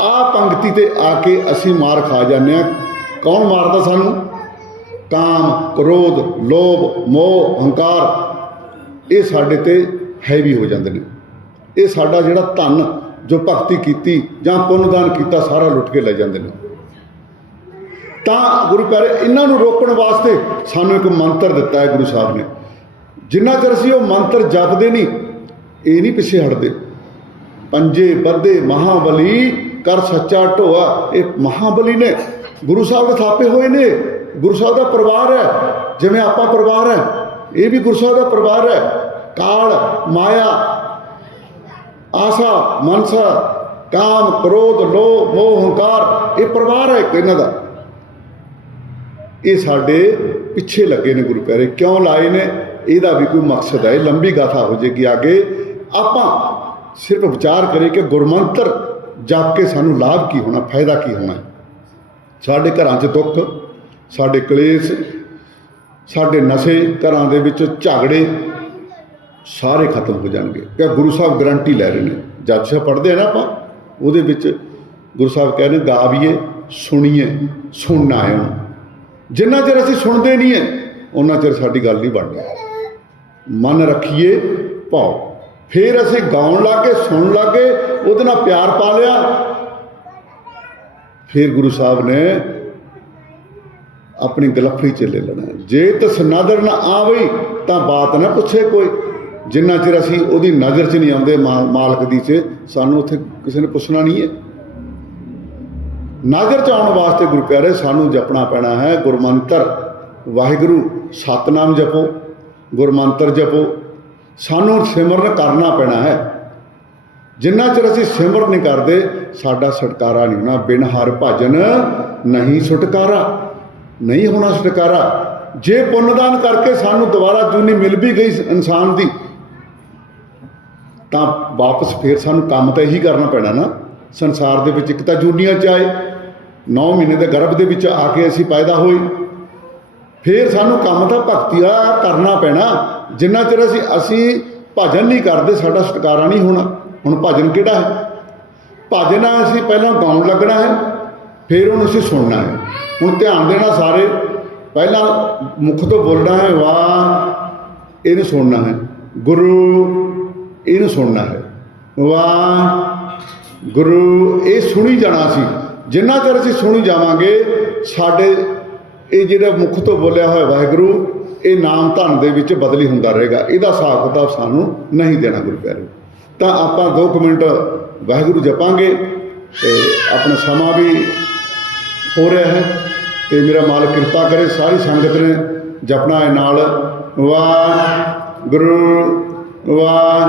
ਆ ਪੰਕਤੀ ਤੇ ਆ ਕੇ ਅਸੀਂ ਮਾਰ ਖਾ ਜਾਂਦੇ ਹਾਂ। ਕੌਣ ਮਾਰਦਾ ਸਾਨੂੰ? ਕਾਮ, ਕ੍ਰੋਧ, ਲੋਭ, ਮੋਹ, ਹੰਕਾਰ, ਇਹ ਸਾਡੇ ਤੇ ਹੈਵੀ ਹੋ ਜਾਂਦੇ ਨੇ। ਇਹ ਸਾਡਾ ਜਿਹੜਾ ਧਨ ਜੋ ਭਗਤੀ ਕੀਤੀ ਜਾਂ ਪੁੰਨ ਦਾਨ ਕੀਤਾ ਸਾਰਾ ਲੁੱਟ ਕੇ ਲੈ ਜਾਂਦੇ ਨੇ। ਤਾਂ ਗੁਰੂ ਪਿਆਰੇ, ਇਹਨਾਂ ਨੂੰ ਰੋਕਣ ਵਾਸਤੇ ਸਾਨੂੰ ਇੱਕ ਮੰਤਰ ਦਿੱਤਾ ਹੈ ਗੁਰੂ ਸਾਹਿਬ ਨੇ। ਜਿੰਨਾ ਚਿਰ ਅਸੀਂ ਉਹ ਮੰਤਰ ਜਪਦੇ ਨਹੀਂ, ਇਹ ਨਹੀਂ ਪਿੱਛੇ ਹਟਦੇ। ਪੰਜੇ ਬੱਦੇ ਮਹਾਬਲੀ ਕਰ ਸੱਚਾ ਢੋਆ। ਇਹ ਮਹਾਬਲੀ ਨੇ, ਗੁਰੂ ਸਾਹਿਬ ਦੇ ਥਾਪੇ ਹੋਏ ਨੇ। ਗੁਰੂ ਸਾਹਿਬ ਦਾ ਪਰਿਵਾਰ ਹੈ, ਜਿਵੇਂ ਆਪਾਂ ਪਰਿਵਾਰ ਹੈ, ਇਹ ਵੀ ਗੁਰੂ ਸਾਹਿਬ ਦਾ ਪਰਿਵਾਰ ਹੈ। ਕਾਲ, ਮਾਇਆ, ਆਸਾ, ਮਨਸਾ, ਕਾਮ, ਕ੍ਰੋਧ, ਲੋਭ, ਮੋਹ, ਹੰਕਾਰ, ਇਹ ਪਰਿਵਾਰ ਹੈ ਇੱਕ ਇਹਨਾਂ ਦਾ। ਇਹ ਸਾਡੇ ਪਿੱਛੇ ਲੱਗੇ ਨੇ ਗੁਰੂ ਪਿਆਰੇ, ਕਿਉਂ ਲਾਏ ਨੇ? ਇਹਦਾ ਵੀ ਕੋਈ ਮਕਸਦ ਹੈ। ਇਹ ਲੰਬੀ ਗਾਥਾ ਹੋ ਜੇਗੀ ਅੱਗੇ। ਆਪਾਂ ਸਿਰਫ ਵਿਚਾਰ ਕਰੇ ਕਿ ਗੁਰਮੰਤਰ ਜਪ ਕੇ ਸਾਨੂੰ ਲਾਭ ਕੀ ਹੋਣਾ, ਫਾਇਦਾ ਕੀ ਹੋਣਾ? ਸਾਡੇ ਘਰਾਂ 'ਚ ਦੁੱਖ, ਸਾਡੇ ਕਲੇਸ਼, ਸਾਡੇ ਨਸ਼ੇ ਘਰਾਂ ਦੇ ਵਿੱਚ ਝਗੜੇ ਸਾਰੇ ਖਤਮ ਹੋ ਜਾਣਗੇ। ਕਿ ਗੁਰੂ ਸਾਹਿਬ ਗਰੰਟੀ ਲੈ ਰਹੇ ਨੇ। ਜਦ ਸਾਹਿਬ ਪੜ੍ਹਦੇ ਆ ਨਾ ਆਪਾਂ, ਉਹਦੇ ਵਿੱਚ ਗੁਰੂ ਸਾਹਿਬ ਕਹਿੰਦੇ ਗਾਵੀਏ, ਸੁਣੀਏ, ਸੁਣਨਾ ਹੈ ਉਹਨੂੰ। ਜਿੰਨਾ ਚਿਰ ਅਸੀਂ ਸੁਣਦੇ ਨਹੀਂ ਹੈ ਉਹਨਾਂ ਚਿਰ ਸਾਡੀ ਗੱਲ ਨਹੀਂ ਬਣਦੀ। ਮਨ ਰੱਖੀਏ ਭਾਉ ਫਿਰ ਅਸੀਂ ਗਾਉਣ ਲੱਗੇ, ਸੁਣਨ ਲੱਗੇ, ਉਹਦੇ ਨਾਲ ਪਿਆਰ ਪਾ ਲਿਆ। ਫਿਰ ਗੁਰੂ ਸਾਹਿਬ ਨੇ ਆਪਣੀ ਗਲਫੀ ਚ ਲੈ ਲੈਣਾ। ਜੇ ਤਸ ਨਦਰ ਨਾ ਆਵੇ ਤਾਂ ਬਾਤ ਨਾ ਪੁੱਛੇ ਕੋਈ। ਜਿੰਨਾ ਚਿਰ ਅਸੀਂ ਉਹਦੀ ਨਜ਼ਰ 'ਚ ਨਹੀਂ ਆਉਂਦੇ, ਮਾ- ਮਾਲਕ ਦੀ 'ਚ, ਸਾਨੂੰ ਉੱਥੇ ਕਿਸੇ ਨੇ ਪੁੱਛਣਾ ਨਹੀਂ ਹੈ ਨਜ਼ਰ 'ਚ ਆਉਣ ਵਾਸਤੇ ਗੁਰੂ ਪਿਆਰੇ ਸਾਨੂੰ ਜਪਣਾ ਪੈਣਾ ਹੈ, ਗੁਰਮੰਤਰ, ਵਾਹਿਗੁਰੂ, ਸਤਨਾਮ ਜਪੋ, ਗੁਰਮੰਤਰ ਜਪੋ। ਸਾਨੂੰ ਸਿਮਰਨ ਕਰਨਾ ਪੈਣਾ ਹੈ। ਜਿੰਨਾ ਚਿਰ ਅਸੀਂ ਸਿਮਰਨ ਨਹੀਂ ਕਰਦੇ, ਸਾਡਾ ਛੁਟਕਾਰਾ ਨਹੀਂ ਹੋਣਾ। ਬਿਨ ਹਰ ਭਜਨ, ਨਹੀਂ ਛੁਟਕਾਰਾ, ਨਹੀਂ ਹੋਣਾ ਛੁਟਕਾਰਾ। ਜੇ ਪੁੰਨਦਾਨ ਕਰਕੇ ਸਾਨੂੰ ਦੁਬਾਰਾ ਜੂਨੀ ਮਿਲ ਵੀ ਗਈ ਇਨਸਾਨ ਦੀ, ਤਾਂ ਵਾਪਸ ਫੇਰ ਸਾਨੂੰ ਕੰਮ ਤਾਂ ਇਹੀ ਕਰਨਾ ਪੈਣਾ ਨਾ। ਸੰਸਾਰ ਦੇ ਵਿੱਚ ਇੱਕ ਤਾਂ ਜੂਨੀਆਂ ਚ ਆਏ 9 ਮਹੀਨੇ ਦੇ ਗਰਭ ਦੇ ਵਿੱਚ ਆ ਕੇ ਅਸੀਂ ਪੈਦਾ ਹੋਏ। ਫਿਰ ਸਾਨੂੰ ਕੰਮ ਤਾਂ ਭਗਤੀ ਦਾ ਕਰਨਾ ਪੈਣਾ। ਜਿੰਨਾ ਚਿਰ ਅਸੀਂ ਅਸੀਂ ਭਜਨ ਨਹੀਂ ਕਰਦੇ, ਸਾਡਾ ਛੁਟਕਾਰਾ ਨਹੀਂ ਹੋਣਾ। ਹੁਣ ਭਜਨ ਕਿਹੜਾ ਹੈ? ਭਜਨ ਆ, ਅਸੀਂ ਪਹਿਲਾਂ ਗਾਉਣ ਲੱਗਣਾ ਹੈ, ਫਿਰ ਉਹਨੂੰ ਅਸੀਂ ਸੁਣਨਾ ਹੈ। ਹੁਣ ਧਿਆਨ ਦੇਣਾ ਸਾਰੇ, ਪਹਿਲਾਂ ਮੁਖ ਤੋਂ ਬੋਲਣਾ ਹੈ, ਵਾਹ, ਇਹਨੂੰ ਸੁਣਨਾ ਹੈ। ਗੁਰੂ, ਇਹਨੂੰ ਸੁਣਨਾ ਹੈ। ਵਾਹ, ਗੁਰੂ, ਇਹ ਸੁਣੀ ਜਾਣਾ ਸੀ। ਜਿੰਨਾ ਚਿਰ ਅਸੀਂ ਸੁਣੀ ਜਾਵਾਂਗੇ, ਸਾਡੇ ਇਹ ਜਿਹੜਾ ਮੁਖ ਤੋਂ ਬੋਲਿਆ ਹੋਇਆ ਵਾਹਿਗੁਰੂ, ਇਹ ਨਾਮ ਧਨ ਦੇ ਵਿੱਚ ਬਦਲੀ ਹੁੰਦਾ ਰਹੇਗਾ। ਇਹਦਾ ਹਿਸਾਬ ਕਿਤਾਬ ਸਾਨੂੰ ਨਹੀਂ ਦੇਣਾ ਗੁਰੂ ਪਿਆਰੇ। ਤਾਂ ਆਪਾਂ 2 ਮਿੰਟ ਵਾਹਿਗੁਰੂ ਜਪਾਂਗੇ ਤੇ ਆਪਣਾ ਸਮਾਂ ਵੀ ਹੋ ਰਿਹਾ ਹੈ ਤੇ ਮੇਰਾ ਮਾਲਕ ਕਿਰਪਾ ਕਰੇ, ਸਾਰੀ ਸੰਗਤ ਨੇ ਜਪਣਾ ਹੈ ਨਾਲ। ਵਾਹ ਗੁਰੂ ਵਾਹ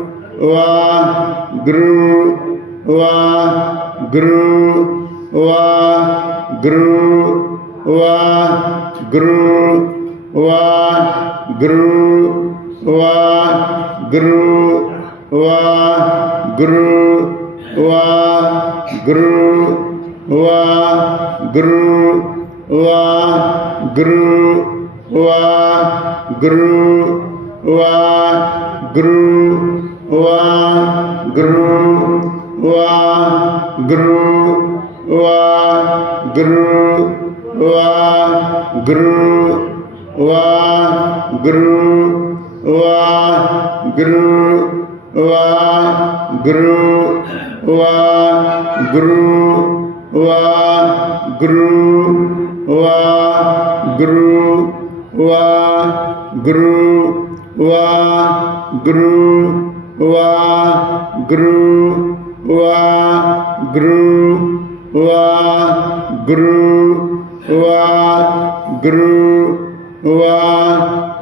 ਵਾਹਿਗੁਰੂ ਵਾਹਿਗੁਰੂ ਵਾਹਿਗੁਰੂ ਵਾਹਿਗੁਰੂ ਵਾਹਿਗੁਰੂ ਵਾਹਿਗੁਰੂ ਵਾਹਿਗੁਰੂ ਵਾਹਿਗੁਰੂ ਵਾਹਿਗੁਰੂ ਵਾਹਿਗੁਰੂ ਵਾਹਿਗੁਰੂ ਵਾਹਿਗੁਰੂ во грудь.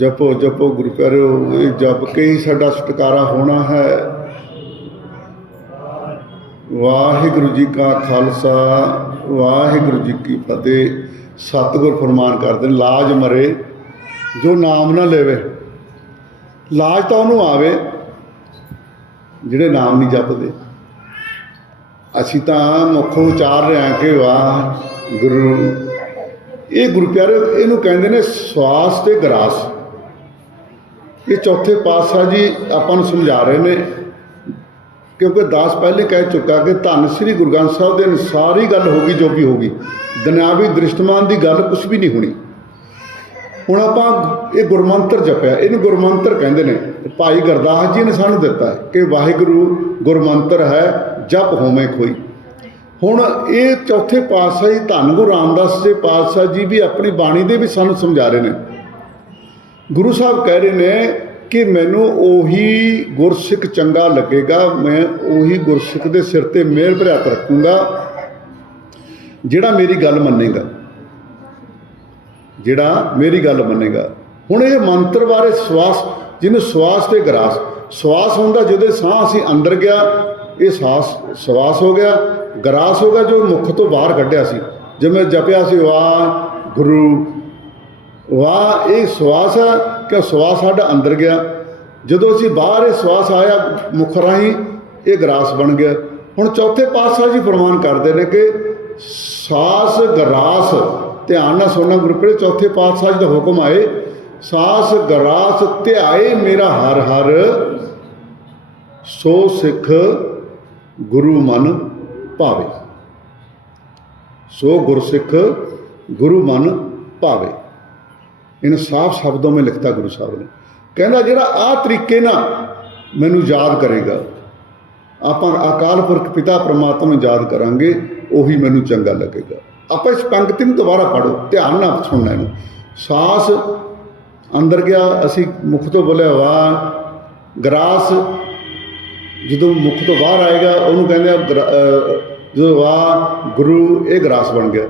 ਜਪੋ ਜਪੋ ਗੁਰੂ ਪਿਆਰਿਓ, ਇਹ ਜਪ ਕੇ ਹੀ ਸਾਡਾ ਛੁਟਕਾਰਾ ਹੋਣਾ ਹੈ। ਵਾਹਿਗੁਰੂ ਜੀ ਕਾ ਖਾਲਸਾ, ਵਾਹਿਗੁਰੂ ਜੀ ਕੀ ਫਤਿਹ। ਸਤਿਗੁਰ ਫਰਮਾਨ ਕਰਦੇ ਨੇ, ਲਾਜ ਮਰੇ, ਜੋ ਨਾਮ ਨਾ ਲੈਵੇ। ਲਾਜ ਤਾਂ ਉਹਨੂੰ ਆਵੇ, ਜਿਹੜੇ ਨਾਮ ਨਹੀਂ ਜਪਦੇ। ਅਸੀਂ ਤਾਂ ਮੁੱਖੋਂ ਉਚਾਰ ਰਹੇ ਹਾਂ ਕਿ ਵਾਹ ਗੁਰੂ ਇਹ ਗੁਰੂ ਪਿਆਰੇ ਇਹਨੂੰ ਕਹਿੰਦੇ ਨੇ ਸਵਾਸ ਤੇ ਗਰਾਸ। ਇਹ ਚੌਥੇ ਪਾਤਸ਼ਾਹ ਜੀ ਆਪਾਂ ਨੂੰ ਸਮਝਾ ਰਹੇ ਨੇ, ਕਿਉਂਕਿ ਦਾਸ ਪਹਿਲੇ ਕਹਿ ਚੁੱਕਾ ਕਿ ਧੰਨ ਸ੍ਰੀ ਗੁਰੂ ਗ੍ਰੰਥ ਸਾਹਿਬ ਦੇ ਅਨੁਸਾਰ ਹੀ ਗੱਲ ਹੋਗੀ ਜੋ ਵੀ ਹੋਗੀ, ਦੁਨਿਆਵੀ ਦ੍ਰਿਸ਼ਟਮਾਨ ਦੀ ਗੱਲ ਕੁਝ ਵੀ ਨਹੀਂ ਹੋਣੀ। ਹੁਣ ਆਪਾਂ ਇਹ ਗੁਰਮੰਤਰ ਜਪਿਆ, ਇਹਨੂੰ ਗੁਰਮੰਤਰ ਕਹਿੰਦੇ ਨੇ। ਭਾਈ ਗੁਰਦਾਸ ਜੀ ਨੇ ਸਾਨੂੰ ਦਿੱਤਾ ਕਿ ਵਾਹਿਗੁਰੂ ਗੁਰਮੰਤਰ ਹੈ, ਜਪ ਹੋਵੇਂ ਕੋਈ। ਹੁਣ ਇਹ ਚੌਥੇ ਪਾਤਸ਼ਾਹ ਜੀ ਧੰਨ ਗੁਰੂ ਰਾਮਦਾਸ ਜੀ ਪਾਤਸ਼ਾਹ ਜੀ ਵੀ ਆਪਣੀ ਬਾਣੀ ਦੇ ਵੀ ਸਾਨੂੰ ਸਮਝਾ ਰਹੇ ਨੇ। ਗੁਰੂ ਸਾਹਿਬ ਕਹਿ ਰਹੇ ਨੇ ਕਿ ਮੈਨੂੰ ਉਹੀ ਗੁਰਸਿੱਖ ਚੰਗਾ ਲੱਗੇਗਾ, ਮੈਂ ਉਹੀ ਗੁਰਸਿੱਖ ਦੇ ਸਿਰ ਤੇ ਮੇਲ ਭਰਿਆ ਰੱਖੂੰਗਾ, ਜਿਹੜਾ ਮੇਰੀ ਗੱਲ ਮੰਨੇਗਾ। ਜਿਹੜਾ ਮੇਰੀ ਗੱਲ ਮੰਨੇਗਾ। ਹੁਣ ਇਹ ਮੰਤਰ ਬਾਰੇ ਸਵਾਸ, ਜਿਹਨੂੰ ਸਵਾਸ ਤੇ ਗਰਾਸ, ਸਵਾਸ ਹੁੰਦਾ ਜਿਹਦੇ ਸਾਹ ਅਸੀਂ ਅੰਦਰ ਗਿਆ, ਇਹ ਸਾਸ ਸਵਾਸ ਹੋ ਗਿਆ, ਗਰਾਸ ਹੋ ਗਿਆ, ਜੋ ਮੁਖ ਤੋਂ ਬਾਹਰ ਕੱਢਿਆ ਸੀ। ਜਿਵੇਂ ਜਪਿਆ ਸੀ, ਵਾਹ ਗੁਰੂ ਵਾਹ, ਇਹ ਸਵਾਸ ਹੈ ਕਿ ਸਵਾਸ ਸਾਡਾ ਅੰਦਰ ਗਿਆ। ਜਦੋਂ ਅਸੀਂ ਬਾਹਰ ਇਹ ਸਵਾਸ ਆਇਆ ਮੁਖ ਰਾਹੀਂ, ਇਹ ਗਰਾਸ ਬਣ ਗਿਆ। ਹੁਣ ਚੌਥੇ ਪਾਤਸ਼ਾਹ ਜੀ ਫਰਮਾਨ ਕਰਦੇ ਨੇ ਕਿ ਸਾਸ ਗਰਾਸ, ਧਿਆਨ ਨਾਲ ਸੁਣਨਾ ਗੁਰਪ੍ਰੀਤ ਚੌਥੇ ਪਾਤਸ਼ਾਹ ਜੀ ਦਾ ਹੁਕਮ ਆਏ, ਸਾਸ ਗਰਾਸ ਧਿਆਏ ਮੇਰਾ ਹਰ ਹਰ, ਸੋ ਸਿੱਖ ਗੁਰੂ ਮਨ ਭਾਵੇ। ਸੋ ਗੁਰਸਿੱਖ ਗੁਰੂ ਮਨ ਭਾਵੇ। ਇਹਨੂੰ ਸਾਫ਼ ਸ਼ਬਦੋਂ ਵਿੱਚ ਲਿਖਤਾ ਗੁਰੂ ਸਾਹਿਬ ਨੇ। ਕਹਿੰਦਾ ਜਿਹੜਾ ਆਹ ਤਰੀਕੇ ਨਾਲ ਮੈਨੂੰ ਯਾਦ ਕਰੇਗਾ, ਆਪਾਂ ਅਕਾਲ ਪੁਰਖ ਪਿਤਾ ਪ੍ਰਮਾਤਮਾ ਨੂੰ ਯਾਦ ਕਰਾਂਗੇ, ਉਹੀ ਮੈਨੂੰ ਚੰਗਾ ਲੱਗੇਗਾ। ਆਪਾਂ ਇਸ ਪੰਕਤੀ ਨੂੰ ਦੁਬਾਰਾ ਪੜੋ ਧਿਆਨ ਨਾਲ ਸੁਣਨਾ ਇਹਨੂੰ। ਸਾਸ ਅੰਦਰ ਗਿਆ, ਅਸੀਂ ਮੁਖ ਤੋਂ ਬੋਲਿਆ, ਵਾਹ, ਗਰਾਸ। ਜਦੋਂ ਮੁਖ ਤੋਂ ਬਾਹਰ ਆਏਗਾ, ਉਹਨੂੰ ਕਹਿੰਦੇ ਆ, ਗਰਾ- ਜਦੋਂ ਵਾਹ, ਗੁਰੂ, ਇਹ ਗਰਾਸ ਬਣ ਗਿਆ।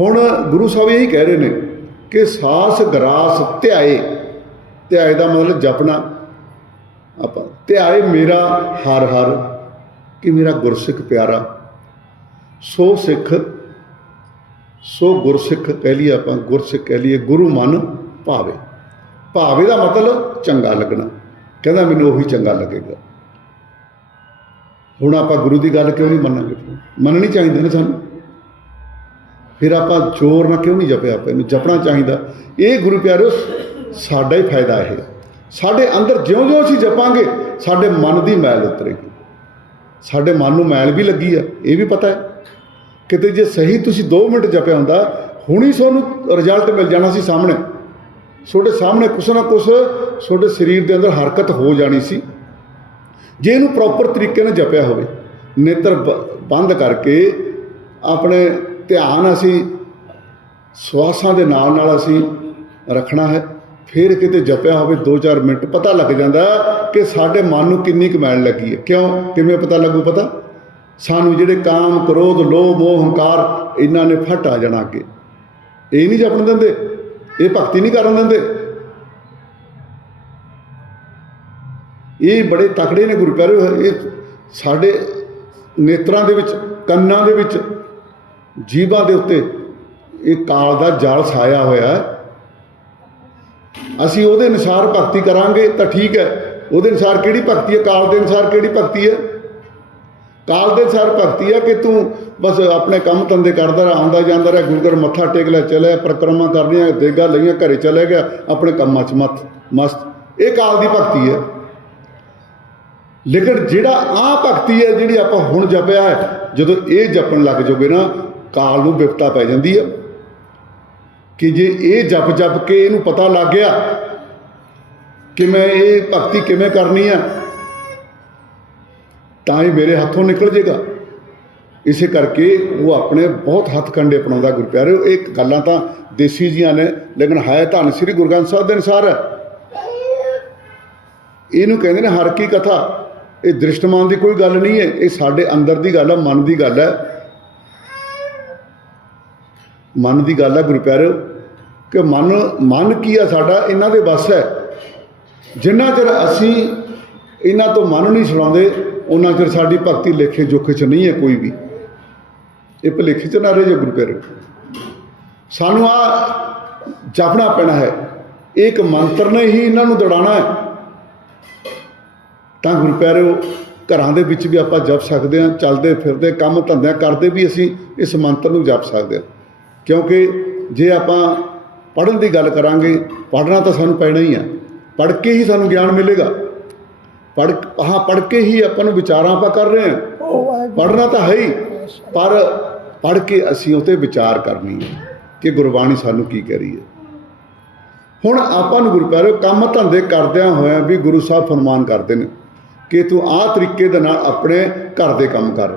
ਹੁਣ ਗੁਰੂ ਸਾਹਿਬ ਇਹੀ ਕਹਿ ਰਹੇ ਨੇ ਕਿ ਸਾਸ ਗਰਾਸ ਧਿਆਏ ਧਿਆਏ ਦਾ ਮਤਲਬ ਜਪਣਾ। ਆਪਾਂ ਧਿਆਏ ਮੇਰਾ ਹਰ ਹਰ, ਕਿ ਮੇਰਾ ਗੁਰਸਿੱਖ ਪਿਆਰਾ। ਸੋ ਸਿੱਖ, ਸੋ ਗੁਰਸਿੱਖ ਕਹਿ ਲਈਏ ਆਪਾਂ, ਗੁਰਸਿੱਖ ਕਹਿ ਲਈਏ ਗੁਰੂ ਮਨ ਭਾਵੇ। ਭਾਵੇ ਦਾ ਮਤਲਬ ਚੰਗਾ ਲੱਗਣਾ। ਕਹਿੰਦਾ ਮੈਨੂੰ ਉਹੀ ਚੰਗਾ ਲੱਗੇਗਾ। ਹੁਣ ਆਪਾਂ ਗੁਰੂ ਦੀ ਗੱਲ ਕਿਉਂ ਨਹੀਂ ਮੰਨਾਂਗੇ? ਮੰਨਣੀ ਚਾਹੀਦੀ ਨੇ ਸਾਨੂੰ। ਫਿਰ ਆਪਾਂ ਜ਼ੋਰ ਨਾਲ ਕਿਉਂ ਨਹੀਂ ਜਪਿਆ ਆਪਾਂ? ਇਹਨੂੰ ਜਪਣਾ ਚਾਹੀਦਾ। ਇਹ ਗੁਰੂ ਪਿਆਰਿਓ, ਸਾਡਾ ਹੀ ਫਾਇਦਾ ਇਹ ਸਾਡੇ ਅੰਦਰ ਜਿਉਂ-ਜਿਉਂ ਅਸੀਂ ਜਪਾਂਗੇ, ਸਾਡੇ ਮਨ ਦੀ ਮੈਲ ਉਤਰੇਗੀ। ਸਾਡੇ ਮਨ ਨੂੰ ਮੈਲ ਵੀ ਲੱਗੀ ਆ, ਇਹ ਵੀ ਪਤਾ ਹੈ। ਕਿਤੇ ਜੇ ਸਹੀ ਤੁਸੀਂ 2 ਮਿੰਟ ਜਪਿਆ ਹੁੰਦਾ, ਹੁਣੀ ਤੁਹਾਨੂੰ ਰਿਜ਼ਲਟ ਮਿਲ ਜਾਣਾ ਸੀ ਸਾਹਮਣੇ। ਤੁਹਾਡੇ ਸਾਹਮਣੇ ਕੁਛ ਨਾ ਕੁਛ ਤੁਹਾਡੇ ਸਰੀਰ ਦੇ ਅੰਦਰ ਹਰਕਤ ਹੋ ਜਾਣੀ ਸੀ। ਜੇ ਇਹਨੂੰ ਪ੍ਰੋਪਰ ਤਰੀਕੇ ਨਾਲ ਜਪਿਆ ਹੋਵੇ, ਨੇਤਰ ਬੰਦ ਕਰਕੇ ਆਪਣੇ ਧਿਆਨ ਅਸੀਂ ਸਵਾਸਾਂ ਦੇ ਨਾਲ ਨਾਲ ਅਸੀਂ ਰੱਖਣਾ ਹੈ। ਫਿਰ ਕਿਤੇ ਜਪਿਆ ਹੋਵੇ 2-4 ਮਿੰਟ, ਪਤਾ ਲੱਗ ਜਾਂਦਾ ਕਿ ਸਾਡੇ ਮਨ ਨੂੰ ਕਿੰਨੀ ਕੁ ਮੈਲ ਲੱਗੀ ਹੈ। ਕਿਉਂ? ਕਿਵੇਂ ਪਤਾ ਲੱਗੂ ਪਤਾ? ਸਾਨੂੰ ਜਿਹੜੇ ਕਾਮ, ਕ੍ਰੋਧ, ਲੋਭ, ਮੋਹ, ਹੰਕਾਰ, ਇਹਨਾਂ ਨੇ ਫਟ ਆ ਜਾਣਾ ਅੱਗੇ। ਇਹ ਨਹੀਂ ਜਪਣ ਦਿੰਦੇ। ਇਹ ਭਗਤੀ ਨਹੀਂ ਕਰਨ ਦਿੰਦੇ। ਇਹ ਬੜੇ ਤਕੜੇ ਨੇ ਗੁਰੂ ਪਿਆਰੇ। ਇਹ ਸਾਡੇ ਨੇਤਰਾਂ ਦੇ ਵਿੱਚ, ਕੰਨਾਂ ਦੇ ਵਿੱਚ ਜੀਵਾਂ ਦੇ ਉੱਤੇ ਇਹ ਕਾਲ ਦਾ ਜਾਲ ਛਾਇਆ ਹੋਇਆ ਹੈ। ਅਸੀਂ ਉਹਦੇ ਅਨੁਸਾਰ ਭਗਤੀ ਕਰਾਂਗੇ ਤਾਂ ਠੀਕ ਹੈ। ਉਹਦੇ ਅਨੁਸਾਰ ਕਿਹੜੀ ਭਗਤੀ ਹੈ? ਕਾਲ ਦੇ ਅਨੁਸਾਰ ਕਿਹੜੀ ਭਗਤੀ ਹੈ? ਕਾਲ ਦੇ ਅਨੁਸਾਰ ਭਗਤੀ ਹੈ ਕਿ ਤੂੰ ਬਸ ਆਪਣੇ ਕੰਮ ਧੰਦੇ ਕਰਦਾ ਰਹਾ, ਆਉਂਦਾ ਜਾਂਦਾ ਰਿਹਾ, ਗੁਰੂ ਘਰ ਮੱਥਾ ਟੇਕ ਲੈ ਚਲਿਆ, ਪਰਿਕਰਮਾ ਕਰਨੀਆਂ ਦੇਗਾ ਲਈਆਂ, ਘਰੇ ਚਲੇ ਗਿਆ, ਆਪਣੇ ਕੰਮਾਂ 'ਚ ਮਤ ਮਸਤ। ਇਹ ਕਾਲ ਦੀ ਭਗਤੀ ਹੈ। ਲੇਕਿਨ ਜਿਹੜਾ ਆ ਭਗਤੀ ਹੈ, ਜਿਹੜੀ ਆਪਾਂ ਹੁਣ ਜਪਿਆ ਹੈ, ਜਦੋਂ ਇਹ ਜਪਣ ਲੱਗ ਜਾਓਗੇ ਨਾ ਕਾਲ ਨੂੰ ਵਿਪਤਾ ਪੈ ਜਾਂਦੀ ਹੈ ਕਿ ਜੇ ਇਹ ਜਪ ਜਪ ਕੇ ਇਹਨੂੰ ਪਤਾ ਲੱਗ ਗਿਆ ਕਿ ਮੈਂ ਇਹ ਭਗਤੀ ਕਿਵੇਂ ਕਰਨੀ ਆ, ਤਾਂ ਹੀ ਮੇਰੇ ਹੱਥੋਂ ਨਿਕਲ ਜੇਗਾ। ਇਸੇ ਕਰਕੇ ਉਹ ਆਪਣੇ ਬਹੁਤ ਹੱਥ ਕੰਡੇ ਅਪਣਾਉਂਦਾ ਗੁਰੂ ਪਿਆਰਿਓ ਇਹ ਗੱਲਾਂ ਤਾਂ ਦੇਸੀ ਜੀਆਂ ਨੇ, ਲੇਕਿਨ ਹੈ ਧੰਨ ਸ੍ਰੀ ਗੁਰੂ ਗ੍ਰੰਥ ਸਾਹਿਬ ਦੇ ਅਨੁਸਾਰ ਹੈ। ਇਹਨੂੰ ਕਹਿੰਦੇ ਨੇ ਹਰ ਕੀ ਕਥਾ। ਇਹ ਦ੍ਰਿਸ਼ਟਮਾਨ ਦੀ ਕੋਈ ਗੱਲ ਨਹੀਂ ਹੈ। ਇਹ ਸਾਡੇ ਅੰਦਰ ਦੀ ਗੱਲ ਹੈ ਮਨ ਦੀ ਗੱਲ ਹੈ। ਮਨ ਦੀ ਗੱਲ ਹੈ ਗੁਰੂ ਪਿਆਰਿਓ, ਕਿ ਮਨ ਮਨ ਕੀ ਆ ਸਾਡਾ? ਇਹਨਾਂ ਦੇ ਵੱਸ ਹੈ। ਜਿੰਨਾ ਚਿਰ ਅਸੀਂ ਇਹਨਾਂ ਤੋਂ ਮਨ ਨਹੀਂ ਛੁਡਾਉਂਦੇ ਉਹਨਾਂ ਚਿਰ ਸਾਡੀ ਭਗਤੀ ਲੇਖੇ ਜੋਖੇ ਚ ਨਹੀਂ ਹੈ ਕੋਈ ਵੀ। ਇਹ ਭਲੇਖੇ ਚ ਨਾ ਰਹੇ ਜੇ ਗੁਰੂ ਪਿਆਰਿਓ। ਸਾਨੂੰ ਆ ਜਪਣਾ ਪੈਣਾ ਹੈ। ਇਹ ਇੱਕ ਮੰਤਰ ਨੇ ਹੀ ਇਹਨਾਂ ਨੂੰ ਦੜਾਣਾ ਹੈ। ਤਾਂ ਗੁਰੂ ਪਿਆਰਿਓ, ਘਰਾਂ ਦੇ ਵਿੱਚ ਵੀ ਆਪਾਂ ਜਪ ਸਕਦੇ ਹਾਂ, ਚੱਲਦੇ ਫਿਰਦੇ, ਕੰਮ ਧੰਦਿਆਂ ਕਰਦੇ ਵੀ ਅਸੀਂ ਇਸ ਮੰਤਰ ਨੂੰ ਜਪ ਸਕਦੇ ਹਾਂ। ਕਿਉਂਕਿ ਜੇ ਆਪਾਂ ਪੜ੍ਹਨ ਦੀ ਗੱਲ ਕਰਾਂਗੇ, ਪੜ੍ਹਨਾ ਤਾਂ ਸਾਨੂੰ ਪੈਣਾ ਹੀ ਆ। ਪੜ੍ਹ ਕੇ ਹੀ ਸਾਨੂੰ ਗਿਆਨ ਮਿਲੇਗਾ। ਪੜ੍ਹ ਹਾਂ ਪੜ੍ਹ ਕੇ ਹੀ ਆਪਾਂ ਨੂੰ ਵਿਚਾਰਾਂ ਆਪਾਂ ਕਰ ਰਹੇ ਹਾਂ। ਪੜ੍ਹਨਾ ਤਾਂ ਹੈ ਹੀ, ਪਰ ਪੜ੍ਹ ਕੇ ਅਸੀਂ ਉਹ 'ਤੇ ਵਿਚਾਰ ਕਰਨੀ ਹੈ ਕਿ ਗੁਰਬਾਣੀ ਸਾਨੂੰ ਕੀ ਕਹਿ ਰਹੀ ਹੈ। ਹੁਣ ਆਪਾਂ ਨੂੰ ਗੁਰੂ ਪਿਆਰਿਓ ਕੰਮ ਧੰਦੇ ਕਰਦਿਆਂ ਹੋਇਆਂ ਵੀ ਗੁਰੂ ਸਾਹਿਬ ਫਰਮਾਨ ਕਰਦੇ ਨੇ ਕਿ ਤੂੰ ਆਹ ਤਰੀਕੇ ਦੇ ਨਾਲ ਆਪਣੇ ਘਰ ਦੇ ਕੰਮ ਕਰ।